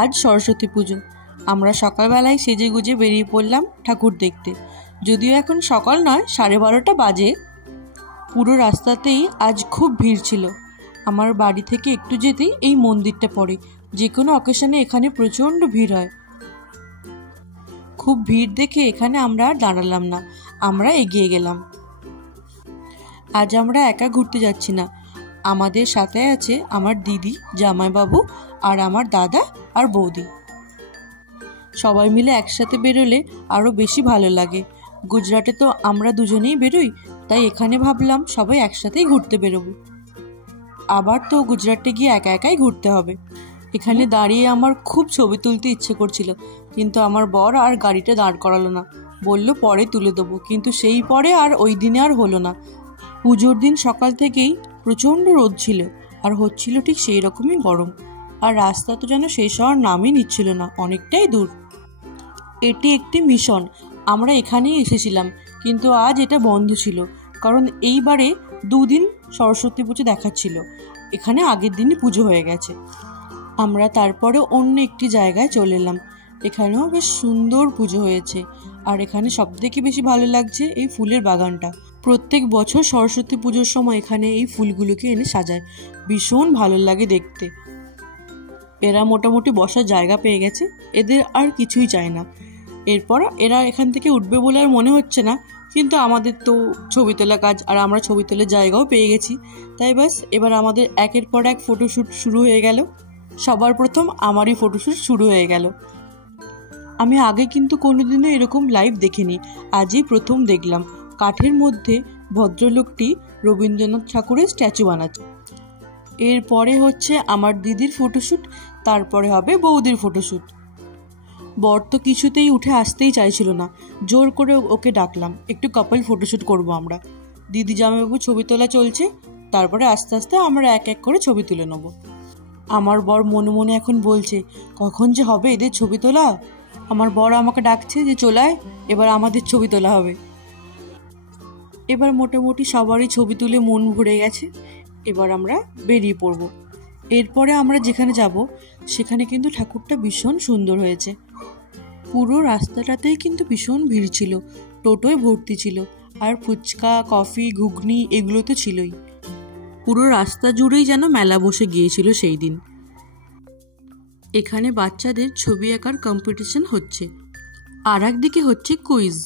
আজ সরস্বতী পুজো। আমরা সকালবেলায় সেজে গুজে বেরিয়ে পড়লাম ঠাকুর দেখতে। যদিও এখন সকাল নয়, 12:30 বাজে। পুরো রাস্তাতেই আজ খুব ভিড় ছিল। আমার বাড়ি থেকে একটু যেতেই এই মন্দিরটা পড়ে। যে কোনো অকেশনে এখানে প্রচণ্ড ভিড় হয়। খুব ভিড় দেখে এখানে আমরা আর দাঁড়ালাম না, আমরা এগিয়ে গেলাম। আজ আমরা একা ঘুরতে যাচ্ছি না, আমাদের সাথে আছে আমার দিদি, জামাইবাবু আর আমার দাদা আর বৌদি। সবাই মিলে একসাথে বেরোলে আরও বেশি ভালো লাগে। গুজরাটে তো আমরা দুজনেই বেরোই, তাই এখানে ভাবলাম সবাই একসাথেই ঘুরতে বেরোবো। আবার তো গুজরাটে গিয়ে একা একাই ঘুরতে হবে। এখানে দাঁড়িয়ে আমার খুব ছবি তুলতে ইচ্ছে করছিল, কিন্তু আমার বর আর গাড়িটা দাঁড় করালো না, বলল পরে তুলে দেবো। কিন্তু সেই পরে আর ওই দিনে আর হলো না। পুজোর দিন সকাল থেকেই প্রচণ্ড রোদ ছিল, আর হচ্ছিল ঠিক সেই রকমই গরম। আর রাস্তা তো যেন শেষ হওয়ার নামই নিচ্ছিল না, অনেকটাই দূর। এটি একটি মিশন, আমরা এখানেই এসেছিলাম, কিন্তু আজ এটা বন্ধ ছিল, কারণ এইবারে 2 দিন সরস্বতী পুজো দেখাচ্ছিল। এখানে আগের দিনই পুজো হয়ে গেছে। আমরা তারপরে অন্য একটি জায়গায় চলে এলাম। এখানেও বেশ সুন্দর পুজো হয়েছে, আর এখানে সবথেকে বেশি ভালো লাগছে এই ফুলের বাগানটা। প্রত্যেক বছর সরস্বতী পুজোর সময় এখানে এই ফুলগুলোকে এনে সাজায়, ভীষণ ভালো লাগে দেখতে। এরা মোটামুটি বসার জায়গা পেয়ে গেছে, এদের আর কিছুই চায় না। এরপর এরা এখান থেকে উঠবে বলে আর মনে হচ্ছে না, কিন্তু আমাদের তো ছবি তোলা কাজ, আর আমরা ছবি তোলার জায়গাও পেয়ে গেছি। তাই বাস এবার আমাদের একের পর এক ফটোশ্যুট শুরু হয়ে গেল। সবার প্রথম আমারই ফটোশ্যুট শুরু হয়ে গেল। আমি আগে কিন্তু কোনোদিনও এরকম লাইভ দেখিনি, আজই প্রথম দেখলাম। কাঠের মধ্যে ভদ্রলোকটি রবীন্দ্রনাথ ঠাকুরের স্ট্যাচু বানাচ্ছে। এরপরে হচ্ছে আমার দিদির ফটোশ্যুট, তারপরে হবে বৌদির ফটোশ্যুট। বর তো কিছুতেই উঠে আসতেই চাইছিল না, জোর করে ওকে ডাকলাম, একটু কাপল ফটোশ্যুট করবো আমরা। দিদি জামাইবাবু ছবি তোলা চলছে, তারপরে আস্তে আস্তে আমরা এক এক করে ছবি তুলে নেব। আমার বর মনে মনে এখন বলছে, কখন যে হবে এদের ছবি তোলা। আমার বর আমাকে ডাকছে যে চলায়, এবার আমাদের ছবি তোলা হবে। এবার মোটামুটি সবারই ছবি তুলে মন ভরে গেছে, এবার আমরা বেরিয়ে পড়ব। এরপরে আমরা যেখানে যাব সেখানে কিন্তু ঠাকুরটা ভীষণ সুন্দর হয়েছে। পুরো রাস্তাটাতেই কিন্তু ভীষণ ভিড় ছিল, টোটোয় ভর্তি ছিল, আর ফুচকা, কফি, ঘুগনি এগুলো তো ছিলই। পুরো রাস্তা জুড়েই যেন মেলা বসে গিয়েছিল সেই দিন। এখানে বাচ্চাদের ছবি আঁকার কম্পিটিশন হচ্ছে, আর একদিকে হচ্ছে কুইজ।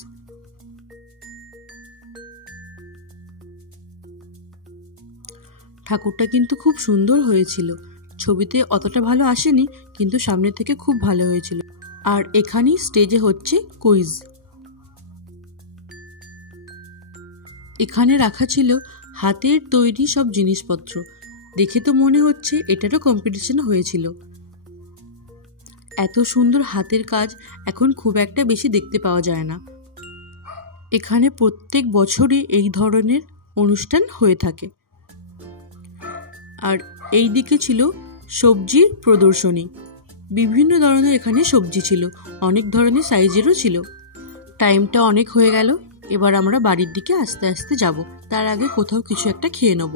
ঠাকুরটা কিন্তু খুব সুন্দর হয়েছিল, ছবিতে অতটা ভালো আসেনি, কিন্তু সামনে থেকে খুব ভালো হয়েছিল। আর এখানেই স্টেজে হচ্ছে কুইজ। এখানে রাখা ছিল হাতের তৈরি সব জিনিসপত্র, দেখে তো মনে হচ্ছে এটারও কম্পিটিশন হয়েছিল। এত সুন্দর হাতের কাজ এখন খুব একটা বেশি দেখতে পাওয়া যায় না। এখানে প্রত্যেক বছরই এই ধরনের অনুষ্ঠান হয়ে থাকে। আর এই দিকে ছিল সবজির প্রদর্শনী, বিভিন্ন ধরনের এখানে সবজি ছিল, অনেক ধরনের সাইজেরও ছিল। টাইমটা অনেক হয়ে গেল, এবার আমরা বাড়ির দিকে আস্তে আস্তে যাব। তার আগে কোথাও কিছু একটা খেয়ে নেব।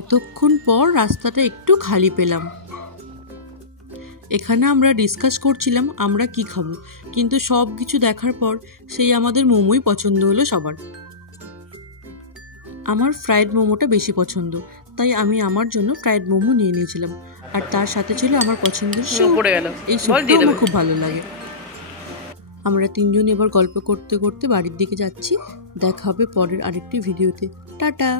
এতক্ষণ পর রাস্তাটা একটু খালি পেলাম। এখানে আমরা ডিসকাস করছিলাম আমরা কি খাবো, কিন্তু সব কিছু দেখার পর সেই আমাদের মোমোই পছন্দ হলো সবার। আমার ফ্রাইড মোমোটা বেশি পছন্দ, তাই আমি আমার জন্য ফ্রাইড মোমো নিয়ে নিয়েছিলাম, আর তার সাথে ছিল আমার পছন্দের স্যুপ। এই স্যুপটা আমার খুব ভালো লাগে। আমরা 3 জন এবার গল্প করতে করতে বাড়ির দিকে যাচ্ছি। দেখা হবে পরের আরেকটি ভিডিওতে। টাটা।